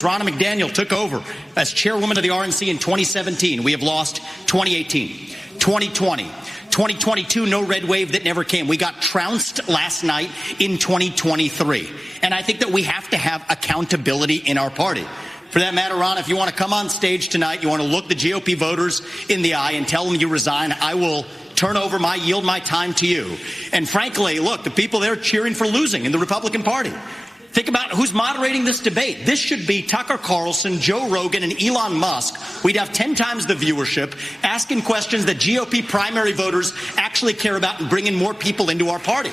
Ronna McDaniel took over as chairwoman of the RNC in 2017. We have lost 2018, 2020, 2022, no red wave that never came. We got trounced last night in 2023. And I think that we have to have accountability in our party. For that matter, Ron, if you want to come on stage tonight, you want to look the GOP voters in the eye and tell them you resign, I will yield my time to you. And frankly, look, the people there cheering for losing in the Republican Party. Think about who's moderating this debate. This should be Tucker Carlson, Joe Rogan, and Elon Musk. We'd have 10 times the viewership, asking questions that GOP primary voters actually care about and bringing more people into our party.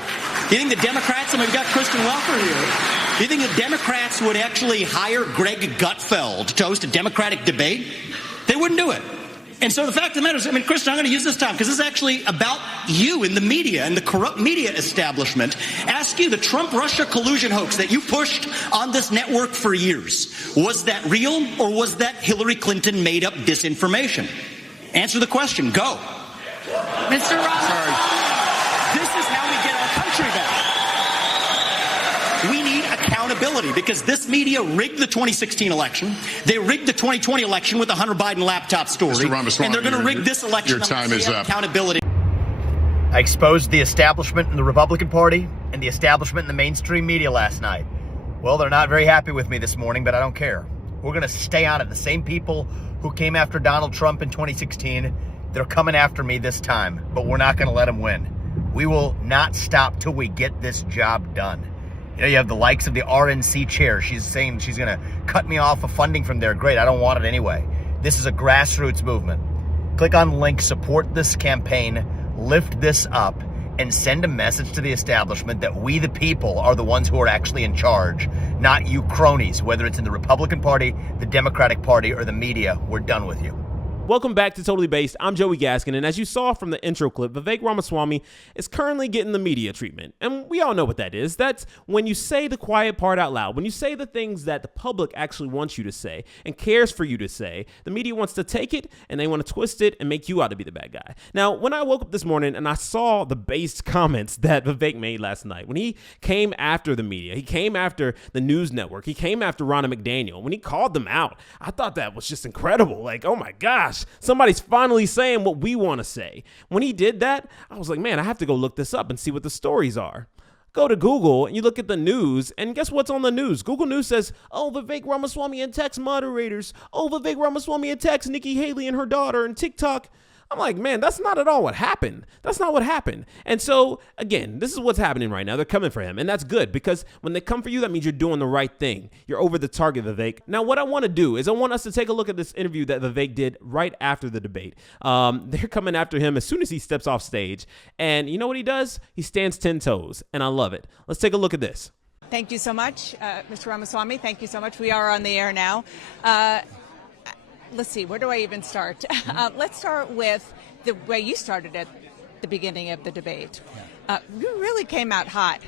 Do you think the Democrats, and we've got Kristen Welker here, do you think the Democrats would actually hire Greg Gutfeld to host a Democratic debate? They wouldn't do it. And so the fact of the matter is, Kristen, I'm going to use this time because this is actually about you in the media and the corrupt media establishment. Ask you, the Trump-Russia collusion hoax that you pushed on this network for years, was that real or was that Hillary Clinton made up disinformation? Answer the question. Go. Mr. Ross. This is how we get our country back. We need accountability because this media rigged the 2016 election. They rigged the 2020 election with the Hunter Biden laptop story. Mr. Ramaswamy, and they're going to rig this election. Your time is up. Accountability. I exposed the establishment in the Republican Party and the establishment in the mainstream media last night. Well, they're not very happy with me this morning, but I don't care. We're going to stay on it. The same people who came after Donald Trump in 2016, they're coming after me this time, but we're not going to let them win. We will not stop till we get this job done. You know, you have the likes of the RNC chair. She's saying she's going to cut me off of funding from there. Great, I don't want it anyway. This is a grassroots movement. Click on the link, support this campaign, lift this up, and send a message to the establishment that we, the people, are the ones who are actually in charge, not you cronies, whether it's in the Republican Party, the Democratic Party, or the media. We're done with you. Welcome back to Totally Based. I'm Joey Gaskin, and as you saw from the intro clip, Vivek Ramaswamy is currently getting the media treatment. And we all know what that is. That's when you say the quiet part out loud, when you say the things that the public actually wants you to say and cares for you to say, the media wants to take it and they want to twist it and make you out to be the bad guy. Now, when I woke up this morning and I saw the based comments that Vivek made last night, when he came after the media, he came after the news network, he came after Ronna McDaniel, when he called them out, I thought that was just incredible. Like, oh my gosh. Somebody's finally saying what we want to say. When he did that, I was like, man, I have to go look this up and see what the stories are. Go to Google and you look at the news, and guess what's on the news? Google News says, oh, Vivek Ramaswamy attacks moderators. Oh, Vivek Ramaswamy attacks Nikki Haley and her daughter and TikTok. I'm like, man, that's not at all what happened. That's not what happened. And so, again, this is what's happening right now. They're coming for him. And that's good because when they come for you, that means you're doing the right thing. You're over the target, Vivek. Now, what I want to do is I want us to take a look at this interview that Vivek did right after the debate. They're coming after him as soon as he steps off stage. And you know what he does? He stands 10 toes. And I love it. Let's take a look at this. Thank you so much, Mr. Ramaswamy. Thank you so much. We are on the air now. Let's see, where do I even start? Let's start with the way you started at the beginning of the debate. You really came out hot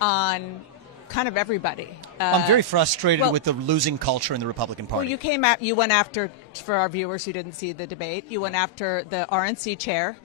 on kind of everybody. I'm very frustrated with the losing culture in the Republican Party. Well, you went after, for our viewers who didn't see the debate, you went after the RNC chair,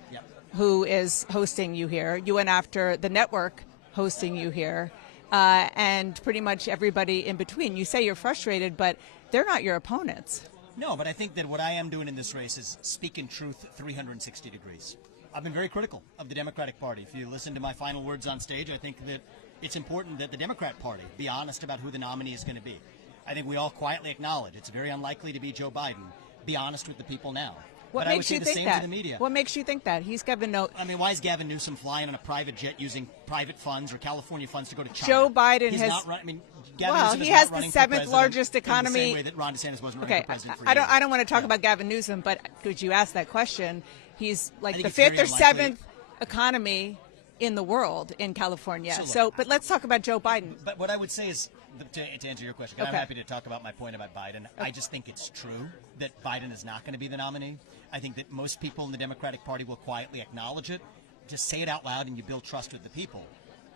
who is hosting you here. You went after the network hosting you here, and pretty much everybody in between. You say you're frustrated, but they're not your opponents. No, but I think that what I am doing in this race is speaking truth 360 degrees. I've been very critical of the Democratic Party. If you listen to my final words on stage, I think that it's important that the Democrat Party be honest about who the nominee is going to be. I think we all quietly acknowledge it's very unlikely to be Joe Biden. Be honest with the people now. What makes you think that? What makes you think that? He's Gavin Newsom. I mean, why is Gavin Newsom flying on a private jet using private funds or California funds to go to China? Joe Biden He's has. Not run, I mean, he has the seventh largest economy. In the same way that Ron DeSantis wasn't okay, running for president for I don't want to talk about Gavin Newsom, but could you ask that question? He's like the fifth or unlikely. Seventh economy in the world in California. But let's talk about Joe Biden. But what I would say is, to answer your question, I'm happy to talk about my point about Biden. I just think it's true that Biden is not going to be the nominee. I think that most people in the Democratic Party will quietly acknowledge it. Just say it out loud and you build trust with the people.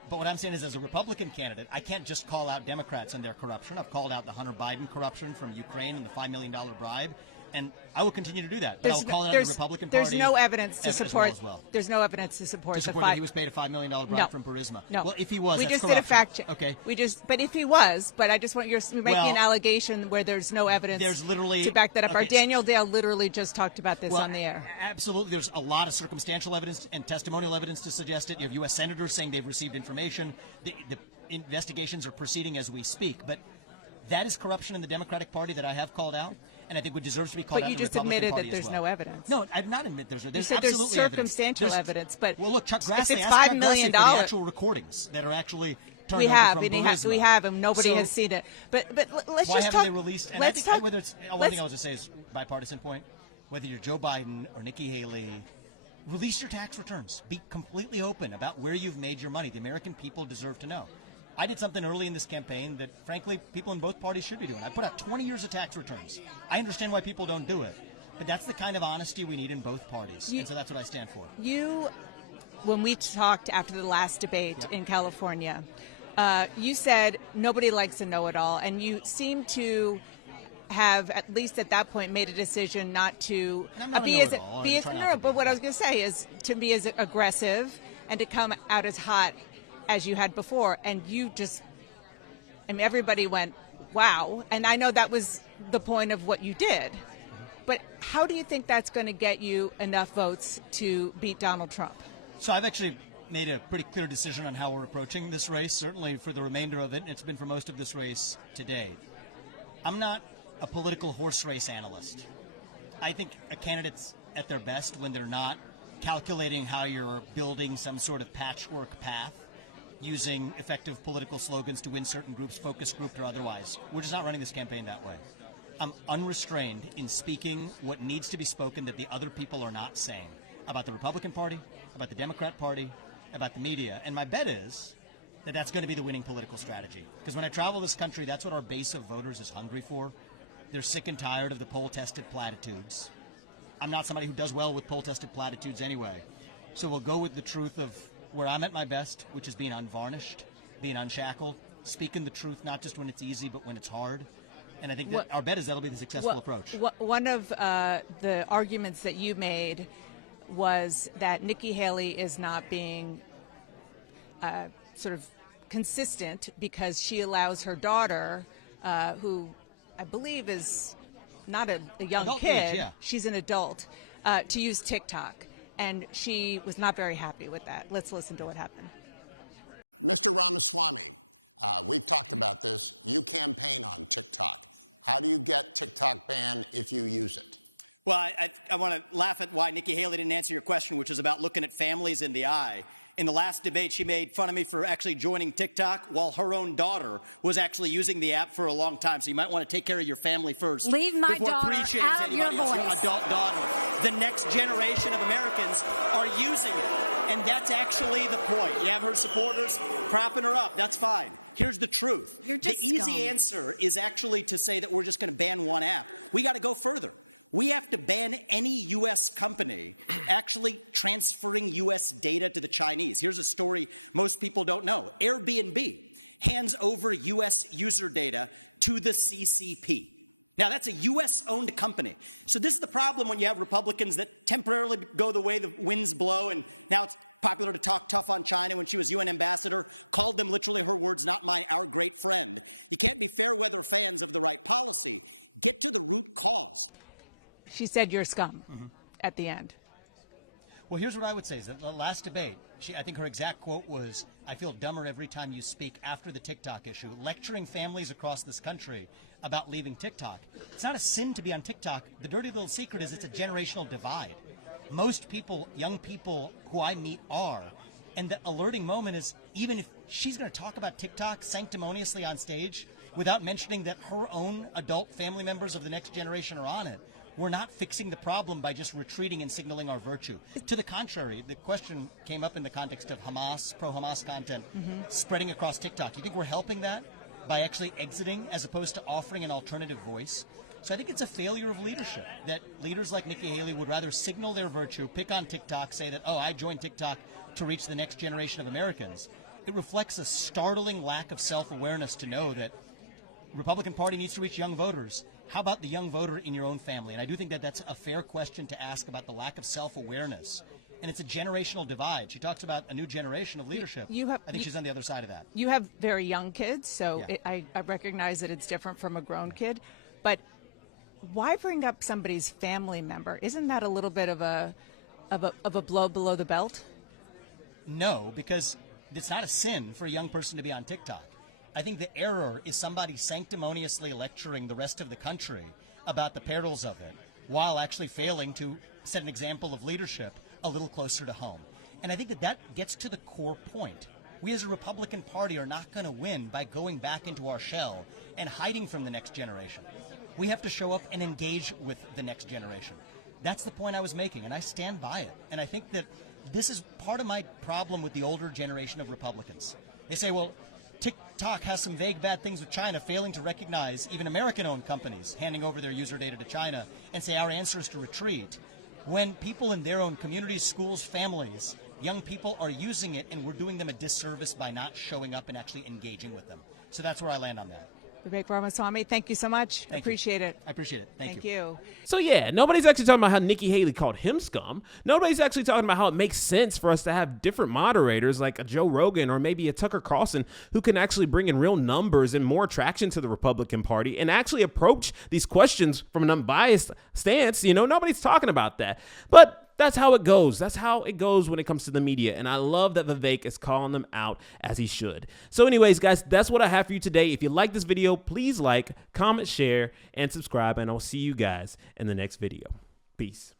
But what I'm saying is, as a Republican candidate, I can't just call out Democrats and their corruption. I've called out the Hunter Biden corruption from Ukraine and the $5 million bribe. and I will continue to do that. But I will call it out to the Republican Party. There's no evidence to support. As well. There's no evidence to support the that he was paid a $5 million bribe from Burisma. No. Well, if he was, we that's just did a fact check. Okay. But if he was, I just want you're making an allegation where there's no evidence to back that up. Our Daniel Dale literally just talked about this on the air. Absolutely. There's a lot of circumstantial evidence and testimonial evidence to suggest it. You have U.S. senators saying they've received information. The investigations are proceeding as we speak. But that is corruption in the Democratic Party that I have called out, and I think what deserves to be called out. But you just admitted that there's no evidence. No, I've not admitted there's. You said there's circumstantial evidence, but well, look, Chuck Grassley, if it's $5 million, actual recordings that are actually we have, and nobody has seen it. But let's just talk. Let's talk. One thing I was to say is bipartisan point. Whether you're Joe Biden or Nikki Haley, release your tax returns. Be completely open about where you've made your money. The American people deserve to know. I did something early in this campaign that, frankly, people in both parties should be doing. I put out 20 years of tax returns. I understand why people don't do it, but that's the kind of honesty we need in both parties, and so that's what I stand for. When we talked after the last debate in California, you said nobody likes a know-it-all, and you seem to have, at least at that point, made a decision not to be as but what I was going to say is to be as aggressive and to come out as hot as you had before, and you just, everybody went, wow. And I know that was the point of what you did. But how do you think that's going to get you enough votes to beat Donald Trump? So I've actually made a pretty clear decision on how we're approaching this race, certainly for the remainder of it, and it's been for most of this race today. I'm not a political horse race analyst. I think a candidate's at their best when they're not calculating how you're building some sort of patchwork path, using effective political slogans to win certain groups, focus groups or otherwise. We're just not running this campaign that way. I'm unrestrained in speaking what needs to be spoken that the other people are not saying about the Republican Party, about the Democrat Party, about the media. And my bet is that that's going to be the winning political strategy. Because when I travel this country, that's what our base of voters is hungry for. They're sick and tired of the poll-tested platitudes. I'm not somebody who does well with poll-tested platitudes anyway. So we'll go with the truth of where I'm at my best, which is being unvarnished, being unshackled, speaking the truth, not just when it's easy, but when it's hard. And I think that our bet is that'll be the successful approach. One of the arguments that you made was that Nikki Haley is not being sort of consistent because she allows her daughter, who I believe is not a young adult kid, age, yeah. She's an adult, to use TikTok. And she was not very happy with that. Let's listen to what happened. Mr. Ramaswamy, we've talked about this. You campaign on TikTok. How do you get TikTok banned if you use it? Well, I want to laugh at why Nikki Haley didn't answer your question, which is about looking at families in the eye. In the last debate, she made fun of me for actually joining TikTok while her own daughter was actually using the app for a long time. So you might want to take care of your family first. Leave my daughter out of your voice. Your adult daughter. The next generation of Americans are using it. And that's actually the point. You have her supporters propping her up. That's fine. Here's the truth. You're just the easy answer is actually to say that we're just going to ban one app. We got to go further. We have to ban any U.S. company actually transferring U.S. data to the Chinese. Here's a story most people don't know. Airbnb hands over U.S. user data to the CCP. Now, that's a U.S.-owned company. So this is the problem when you have Republicans that temporarily go the way the winds blow, and now it's popular to talk tough on China. When she was UN ambassador, called them literally, her words, not mine, our great friend. You can't be fair weather fans of the right policy. Get to the root cause. She said you're scum at the end. Well, here's what I would say. Is that the last debate, I think her exact quote was, I feel dumber every time you speak after the TikTok issue, lecturing families across this country about leaving TikTok. It's not a sin to be on TikTok. The dirty little secret is it's a generational divide. Most people, young people who I meet are. And the alerting moment is even if she's going to talk about TikTok sanctimoniously on stage without mentioning that her own adult family members of the next generation are on it, we're not fixing the problem by just retreating and signaling our virtue. To the contrary, the question came up in the context of Hamas, pro-Hamas content, spreading across TikTok. You think we're helping that by actually exiting as opposed to offering an alternative voice? So I think it's a failure of leadership, that leaders like Nikki Haley would rather signal their virtue, pick on TikTok, say that, oh, I joined TikTok to reach the next generation of Americans. It reflects a startling lack of self-awareness to know that Republican Party needs to reach young voters. How about the young voter in your own family? And I do think that that's a fair question to ask about the lack of self-awareness. And it's a generational divide. She talks about a new generation of leadership. I think she's on the other side of that. You have very young kids, so Yeah. I recognize that it's different from a grown kid. But why bring up somebody's family member? Isn't that a little bit of a blow below the belt? No, because it's not a sin for a young person to be on TikTok. I think the error is somebody sanctimoniously lecturing the rest of the country about the perils of it, while actually failing to set an example of leadership a little closer to home. And I think that gets to the core point. We as a Republican Party are not going to win by going back into our shell and hiding from the next generation. We have to show up and engage with the next generation. That's the point I was making, and I stand by it. And I think that this is part of my problem with the older generation of Republicans. They say, well, TikTok has some vague bad things with China, failing to recognize even American-owned companies handing over their user data to China, and say our answer is to retreat. When people in their own communities, schools, families, young people are using it, and we're doing them a disservice by not showing up and actually engaging with them. So that's where I land on that. Vivek Ramaswamy, thank you so much. Appreciate it. I appreciate it. Thank you. So yeah, nobody's actually talking about how Nikki Haley called him scum. Nobody's actually talking about how it makes sense for us to have different moderators like a Joe Rogan or maybe a Tucker Carlson who can actually bring in real numbers and more attraction to the Republican Party and actually approach these questions from an unbiased stance. You know, nobody's talking about that. But that's how it goes. That's how it goes when it comes to the media. And I love that Vivek is calling them out as he should. So anyways, guys, that's what I have for you today. If you like this video, please like, comment, share, and subscribe. And I'll see you guys in the next video. Peace.